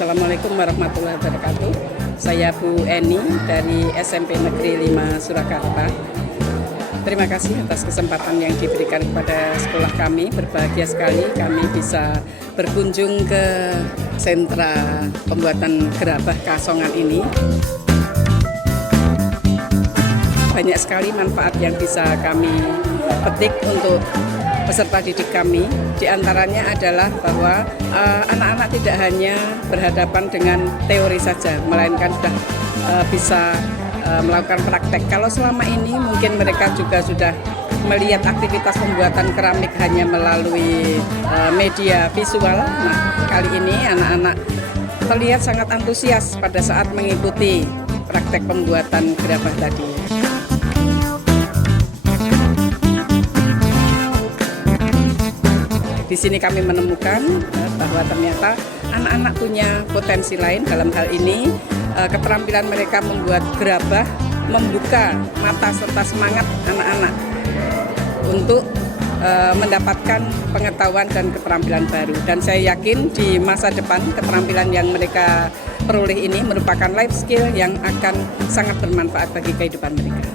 Assalamualaikum warahmatullahi wabarakatuh. Saya Bu Eni dari SMP Negeri 5 Surakarta. Terima kasih atas kesempatan yang diberikan kepada sekolah kami. Berbahagia sekali kami bisa berkunjung ke sentra pembuatan gerabah Kasongan ini. Banyak sekali manfaat yang bisa kami petik untuk peserta didik kami. Di antaranya adalah bahwa anak-anak tidak hanya berhadapan dengan teori saja, melainkan sudah bisa melakukan praktek. Kalau selama ini mungkin mereka juga sudah melihat aktivitas pembuatan keramik hanya melalui media visual. Nah, kali ini anak-anak terlihat sangat antusias pada saat mengikuti praktek pembuatan gerabah tadi. Di sini kami menemukan bahwa ternyata anak-anak punya potensi lain dalam hal ini. Keterampilan mereka membuat gerabah membuka mata serta semangat anak-anak untuk mendapatkan pengetahuan dan keterampilan baru. Dan saya yakin di masa depan keterampilan yang mereka peroleh ini merupakan life skill yang akan sangat bermanfaat bagi kehidupan mereka.